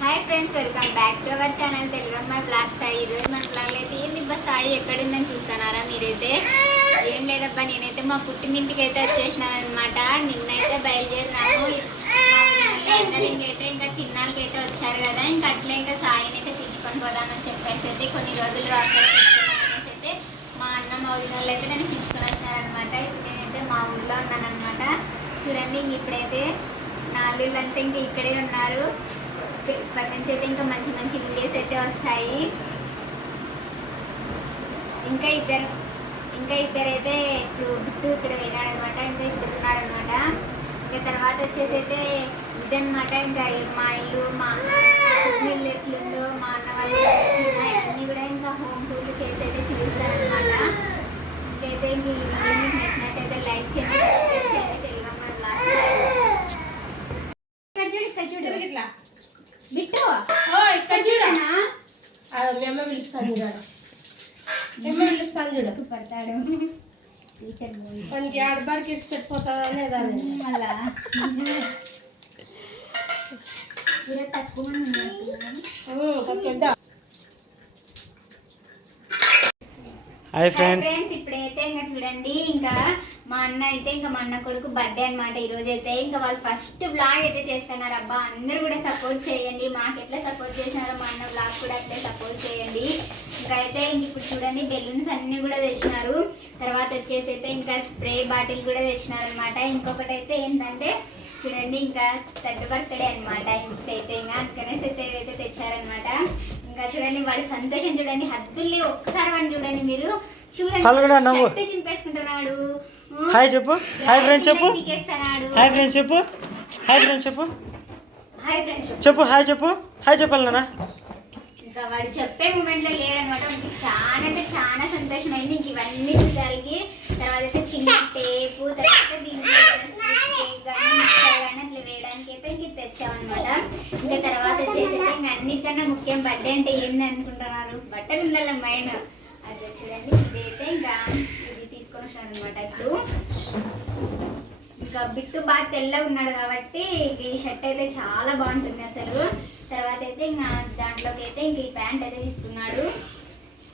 Hi friends, welcome back to our channel Telugu అమ్మాయి blog Sai. ఈరోజు మన బ్లాగ్ అయితే ఏంది బా సాయి ఎక్కడుందని చూస్తున్నారా మీరైతే? ఏం లేదబ్బా, నేనైతే మా పుట్టినింటికి అయితే వచ్చేసినాను అనమాట. నిన్నైతే బయలుదేరినాను. అయితే ఇంకా తిన్నాళ్ళకి అయితే వచ్చారు కదా, ఇంకా అట్లే ఇంకా సాయిని అయితే పిలుచుకొని పోదామని చెప్పేసి అయితే కొన్ని రోజులు అక్కడ తెచ్చుకున్నామనేసి అయితే మా అన్న మా వదిన వాళ్ళు అయితే నేను పిలుచుకొని వచ్చినారనమాట. ఇప్పుడు నేనైతే మా ఊళ్ళో ఉన్నానమాట. చూడండి, ఇప్పుడైతే నాలుగులంతా ఇంకా ఇక్కడే ఉన్నారు. ఇప్పటి నుంచి అయితే ఇంకా మంచి మంచి వీడియోస్ అయితే వస్తాయి. ఇంకా ఇద్దరైతే ఇప్పుడు బిట్టు ఇక్కడ వెళ్ళాడనమాట. ఇంకా ఇద్దరు ఉన్నారనమాట. ఇంకా తర్వాత వచ్చేసి అయితే ఇదనమాట. ఇంకా మా ఇల్లు, మా ఇల్లు ఎట్లుందో, మా అన్న వాళ్ళు అన్నీ కూడా ఇంకా హోమ్ టూర్లు చేసి అయితే చూపిస్తారనమాట. ఇంకైతే ఇంక ఈ వీడియో మీకు నచ్చినట్టయితే లైక్ చేయండి, సబ్స్క్రైబ్ చేయండి. తెలుగు అమ్మాయి బ్లాగ్ చూడు ఇట్లా బిట్టు ఇక్కడ చూడనా, మేము పిలుస్తాను చూడాడు, మేము పిలుస్తాను చూడు పడతాడు. టీచర్ మనకి ఆడబాడికి ఇచ్చి పెట్టిపోతుందా లేదా మళ్ళా తక్కువ హాయ్ ఫ్రెండ్స్. ఇప్పుడైతే ఇంకా చూడండి, ఇంకా మా అన్న అయితే ఇంకా మా అన్న కొడుకు బర్త్డే అనమాట. ఈరోజు అయితే ఇంకా వాళ్ళు ఫస్ట్ బ్లాగ్ అయితే చేస్తున్నారు. అబ్బా, అందరూ కూడా సపోర్ట్ చేయండి. మాకు ఎట్లా సపోర్ట్ చేసినారో మా అన్న బ్లాగ్ కూడా అట్లే సపోర్ట్ చేయండి. ఇంకా అయితే ఇంక ఇప్పుడు చూడండి, బెలూన్స్ అన్నీ కూడా తెచ్చినారు. తర్వాత వచ్చేసి అయితే ఇంకా స్ప్రే బాటిల్ కూడా తెచ్చినారు అనమాట. ఇంకొకటి అయితే ఏంటంటే చూడండి, ఇంకా థర్డ్ బర్త్డే అనమాట ఇంటికైతే, ఇంకా అందుకనేసి అయితే తెచ్చారనమాట. ఇంకా చూడండి, వాడి సంతోషం చూడండి, హద్దుల్ని ఒక్కసారి వాడిని చూడండి మీరు. చూడండి, చింపేసుకుంటున్నాడు. హాయ్ చెప్పు, హాయ్ ఫ్రెండ్స్ చెప్పు, పీకేస్తున్నాడు. హాయ్ ఫ్రెండ్స్ చెప్పు, హాయ్ ఫ్రెండ్స్ చెప్పు, హాయ్ ఫ్రెండ్స్ చెప్పు, హాయ్ చెప్పు, హాయ్ చెప్పాలన్నా. ఇంకా వాడు చెప్పే మూమెంట్లో లేదనమాట. చాలా అంటే చాలా సంతోషమైంది. ఇంక ఇవన్నీ చూసాలకి తర్వాత అయితే చిన్న టేపు, తర్వాత దీంట్లో అట్లా వేయడానికి అయితే ఇంక తెచ్చామన్నమాట. ఇంకా తర్వాత వచ్చేసి ఇంకా అన్నిటికన్నా ముఖ్యం బర్త్డే అంటే ఏంది అనుకుంటున్నారు? బట్టలు ఉండాలి మైన్. అది చూడండి, ఇదైతే ఇంకా ఇది తీసుకొని వచ్చాను అనమాట. ఇప్పుడు ఇంకా బిట్టు బాగా తెల్లగా ఉన్నాడు కాబట్టి ఈ షర్ట్ అయితే చాలా బాగుంటుంది అసలు. తర్వాత అయితే ఇంకా దాంట్లోకి అయితే ఇంక ఈ ప్యాంట్ అయితే తీసుకున్నాడు.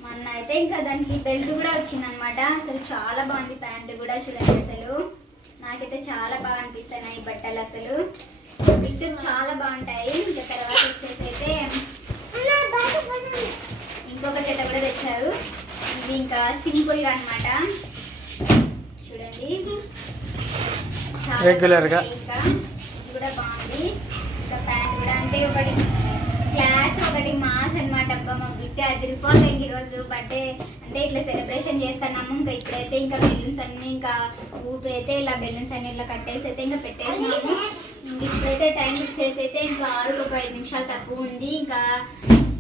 మొన్న అయితే ఇంకా దానికి బెల్ట్ కూడా వచ్చిందనమాట. అసలు చాలా బాగుంది ప్యాంట్ కూడా. చూడండి, అసలు నాకైతే చాలా బాగా అనిపిస్తున్నాయి ఈ బట్టలు. అసలు బిట్టు చాలా బాగుంటాయి. ఇంకా తర్వాత వచ్చేసి అయితే ఇంకొక జత కూడా తెచ్చారు. ఇది ఇంకా సింపుల్గా అనమాట. చూడండి, రెగ్యులర్గా ఇంకా ఇది కూడా బాగుంది. ఇంకా ప్యాంట్ కూడా అంటే ఒకటి క్లాస్, ఒకటి మాస్ అనమాట. అబ్బా, మా బిడ్డ అదిరిపోలే. ఈరోజు బర్త్డే అంటే ఇట్లా సెలబ్రేషన్ చేస్తున్నాము. ఇంకా ఇప్పుడైతే ఇంకా బెలూన్స్ అన్నీ ఇంకా ఊపి అయితే ఇలా బెలూన్స్ అన్ని ఇలా కట్టేసి అయితే ఇంకా పెట్టేసినాము. ఇప్పుడైతే టైం వచ్చేసి అయితే ఇంకా 6కు ఒక 5 నిమిషాలు తక్కువ ఉంది. ఇంకా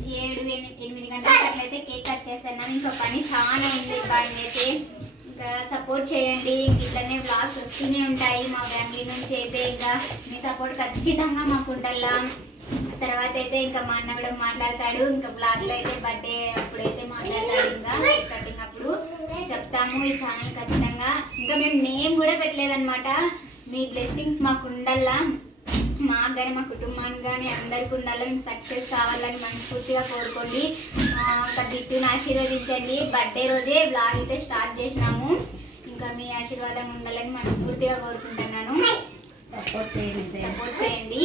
7-8 గంటలకు అట్లయితే కేక్ కట్ చేస్తున్నాం. ఇంకా పని చాలా ఉంది అయితే. ఇంకా సపోర్ట్ చేయండి. ఇట్లనే బ్లాగ్స్ వస్తూనే ఉంటాయి మా ఫ్యామిలీ నుంచి అయితే. ఇంకా మీ సపోర్ట్ ఖచ్చితంగా మాకు ఉండాలా. తర్వాత అయితే ఇంకా మా అన్న కూడా మాట్లాడతాడు. ఇంకా బ్లాగ్లో అయితే బర్త్డే అప్పుడైతే మాట్లాడతాడు. ఇంకా కేక్ కటింగ్ అప్పుడు చెప్తాము ఈ ఛానల్ ఖచ్చితంగా. ఇంకా మేము నేమ్ కూడా పెట్టలేదన్నమాట. మీ బ్లెస్సింగ్స్ మాకు ఉండాలా, మాకు కానీ మా కుటుంబానికి కానీ అందరికీ ఉండాలి. మేము సక్సెస్ కావాలని మనస్ఫూర్తిగా కోరుకోండి. ఒక బిట్టుని ఆశీర్వదించండి. బర్త్డే రోజే బ్లాగ్ అయితే స్టార్ట్ చేసినాము. ఇంకా మీ ఆశీర్వాదం ఉండాలని మనస్ఫూర్తిగా కోరుకుంటున్నాను. సపోర్ట్ చేయండి.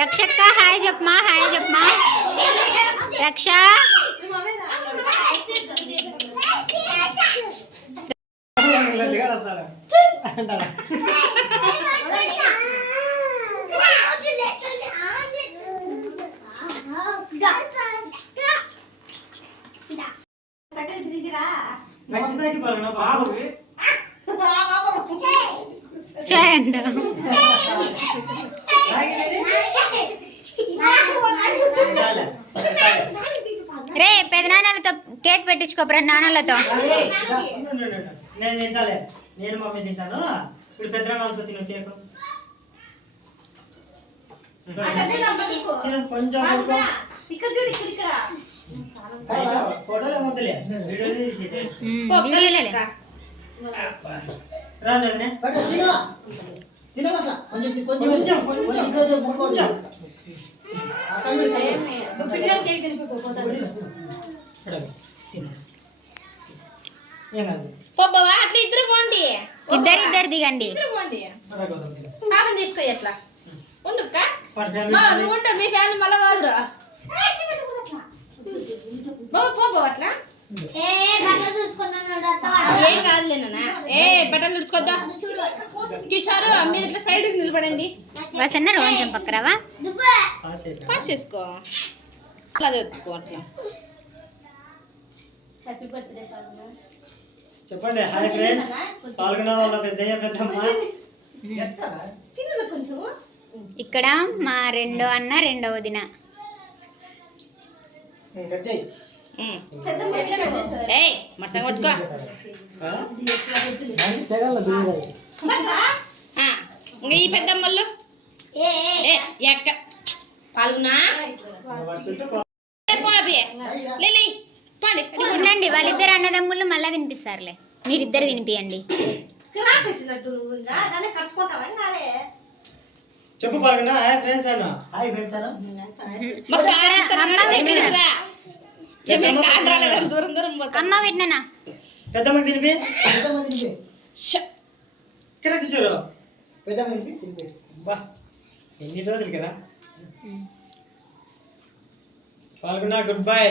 రక్షక్క హాయ్ చెప్పమా, హాయ్ చెప్పమా. రక్ష చేయండి. రే పెదనాన్నలతో కేక్ పెట్టించుకోపరా నాన్నలతో. నేను తింటాలే, నేను మమ్మీ తింటాను. ఇప్పుడు పెద్ద వాళ్ళతో తిను కేక్. కొంచెం ఫోటోలు ఏమవుతలే, వీడియోలు తీసి రాలేదనే. పోబ్బవా అట్లా ఇద్దరు పోండి, ఇద్దరు దిగండి. పాపం తీసుకో ఎట్లా ఉండుక్క నువ్వు ఉండు, మీ ఫ్యాన్ మళ్ళా వాదురు బాబు పోబో అట్లా. ఏం కాదులేనా, ఏ బట్టలు తుడుచుకోద్దా. కిషోర్ మీరు ఇట్లా సైడ్ నిలబడండి. వసన్న రోజు పక్కరావా పాస్ చేసుకో అట్లా తెచ్చుకో అట్లా. చెప్పండి హాయ్ ఫ్రెండ్స్. పాల్గొన్న వాళ్ళ పెద్దయ్య పెద్దమ్మ. ఇక్కడ మా రెండో అన్న రెండో వదిన. ఏయ్ మరసంగా పట్టుకో. ఇంకా ఈ పెద్దమ్మళ్ళు ఎక్క పాల్గొన్నా పండి. ఉండండి, వాళ్ళిద్దరు అన్నదమ్ముళ్ళు మళ్ళా తినిపిస్తారులే, మీరిద్దరు తినిపియండి. చెప్పు పాల్గొన్న హాయ్ ఫ్రెండ్స్ అన్న. హాయ్ ఫ్రెండ్స్ అన్న. దూరం దూరం అమ్మ పెట్టినా పెద్దమ్మకి తినిపి. కిషోరు బా ఎన్ని రోజులు కదా. పాల్గొన్న గుడ్ బై.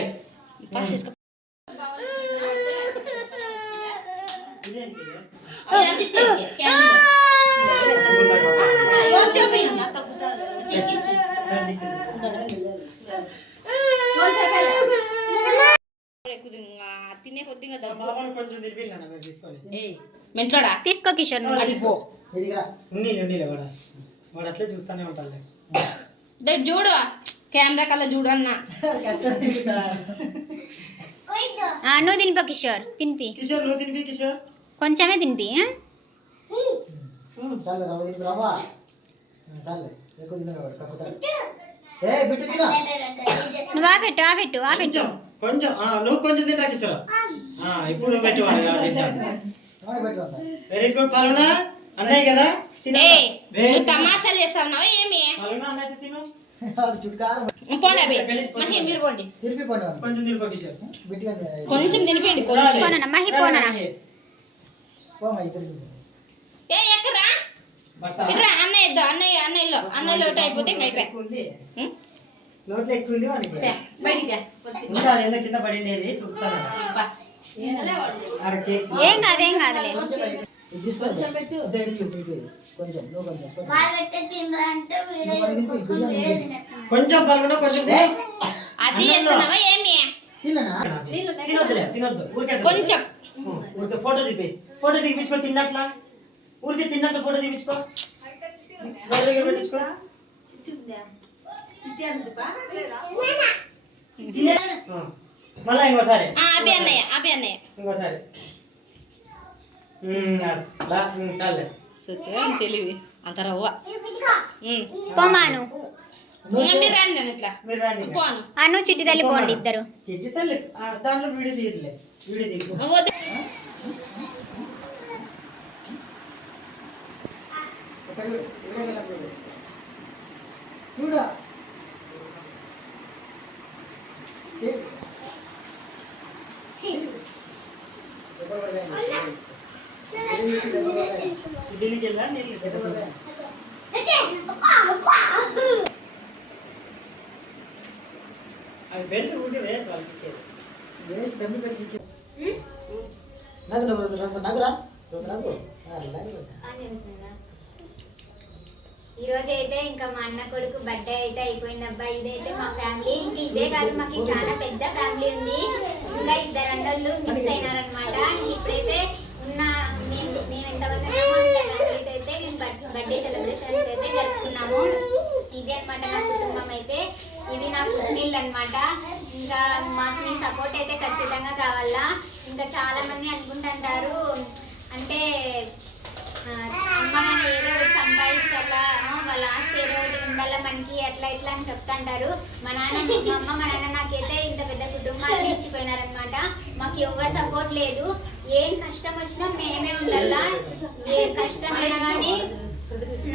తినే కొద్దిగా కొంచెం తినిపి. మెంట్లోడా తీసుకో కిషోర్. అడిపో వాడు అట్లే చూస్తానే ఉంటాడు. చూడు కెమెరా కల్లా చూడు అన్న. నువ్వు తినిపో కిషోర్, తినిపి. కిషోర్ నువ్వు తినిపి. కిషోర్ కొంచెమే తినిపి. నువ్వు ఆ పెట్టు ఆ పెట్టు ఆ పెట్టు. కొంచెం నువ్వు కొంచెం తింటా కిషోర్. ఇప్పుడు నువ్వు పెట్టు. వెరీ గుడ్ పాల్గొన. అన్నయ్య కదా నువ్వు తమాషాలు చేస్తావున్నావా ఏమి? పోండి అవి మహి మీరు పోండి. కొంచెం తినిపో కిషోర్. కొంచెం తినిపోండి. పోనా మహి పోనా. ఏ ఎక్కరా ఇట్రా అన్నయ్య ఇద్దో అన్నయ్యలో ఒకటి అయిపోతే ఇంకా అయిపోయి నోట్లో ఎక్కువ ఉంది వాడికి. బయటికి కింద పడిండేది. ఏం కాదు ఏం కాదులే. కొంచెం పాల్గొన కొంచెం అది చేస్తున్నావా ఏమి? తినొద్దు కొంచెం ఫోటో తీపించుకో. తిన్నట్లా ఊరికే తిన్నట్లు ఫోటో తీపించుకో. మళ్ళా ఇంకోసారి అభి అన్నయ్య ఇంకోసారి చాలే. తెలివి అంత రవ్వ పోమాను మీరు రండి నేను ఇట్లా మీరు రండి ఇక. పోను అను చిట్టి తల్లి పోండి ఇద్దరు. చిట్టి తల్లి దాంట్లో వీడియో తీయలే వీడియో తీసు పోతే చూడా దీనికి వెళ్ళా నేను అది బెల్ట్ ఉంటే వేస్ట్ వాళ్ళకి ఇచ్చేది వేస్ట్ డబ్బులు పెట్టి ఇచ్చేది ఈ రోజు అయితే ఇంకా మా అన్న కొడుకు బర్త్డే అయితే అయిపోయింది అబ్బా. ఇదైతే మా ఫ్యామిలీ. ఇంకా ఇదే కాదు, మాకు చాలా పెద్ద ఫ్యామిలీ ఉంది. ఇంకా ఇద్దరు అన్నోళ్ళు మిస్ అయినారనమాట. ఇప్పుడైతే ఉన్న మేము ఎంతమంది ఉన్నామో అంత ఫ్యామిలీతో అయితే మేము బర్త్డే సెలబ్రేషన్స్ అయితే జరుపుకున్నాము. ఇదే అనమాట నా కుటుంబం అయితే. ఇది నా పుట్టినిల్లు అనమాట. ఇంకా మాకు మీ సపోర్ట్ అయితే ఖచ్చితంగా కావాలా. ఇంకా చాలా మంది అనుకుంటుంటారు అంటే అమ్మ నాన్న ఏదో ఒకటి సంపాదించాలా, వాళ్ళ ఆస్తి ఏదో ఒకటి ఉండాలా మనకి, అట్లా ఇట్లా అని చెప్తుంటారు. మా అమ్మ మా నాన్న నాకైతే ఇంత పెద్ద కుటుంబాన్ని ఇచ్చిపోయినారనమాట. మాకు ఎవరు సపోర్ట్ లేదు. ఏం కష్టం వచ్చినా మేమే ఉండాలా. ఏ కష్టమైనా కానీ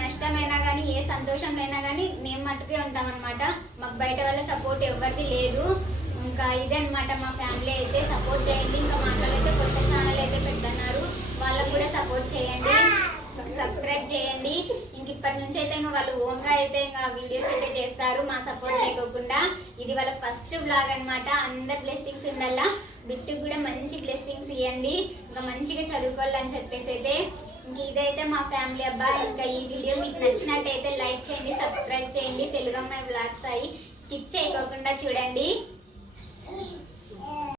నష్టమైనా కానీ ఏ సంతోషంలో కానీ మేము మట్టుకే ఉంటామన్నమాట. మాకు బయట వాళ్ళ సపోర్ట్ ఎవరిది లేదు. ఇంకా ఇదే అనమాట మా ఫ్యామిలీ అయితే. సపోర్ట్ చేయండి. ఇంకా మా అయితే కొత్త ఛానల్ అయితే పెడుతున్నారు, వాళ్ళకు కూడా సపోర్ట్ చేయండి, సబ్స్క్రైబ్ చేయండి. ఇంక ఇప్పటి నుంచి అయితే ఇంకా వాళ్ళు ఓన్గా అయితే ఇంకా వీడియోస్ అయితే చేస్తారు మా సపోర్ట్ లేకోకుండా. ఇది వాళ్ళ ఫస్ట్ బ్లాగ్ అనమాట. అందరు బ్లెస్సింగ్స్ ఉండాలా. బిట్టుకు కూడా మంచి బ్లెస్సింగ్స్ ఇవ్వండి, ఇంకా మంచిగా చదువుకోవాలని చెప్పేసి అయితే. ఇంక ఇదైతే మా ఫ్యామిలీ అబ్బా. ఇంకా ఈ వీడియో మీకు నచ్చినట్టయితే లైక్ చేయండి, సబ్స్క్రైబ్ చేయండి. తెలుగు అమ్మాయి బ్లాగ్స్ అయ్యి స్కిప్ చేయకోకుండా చూడండి.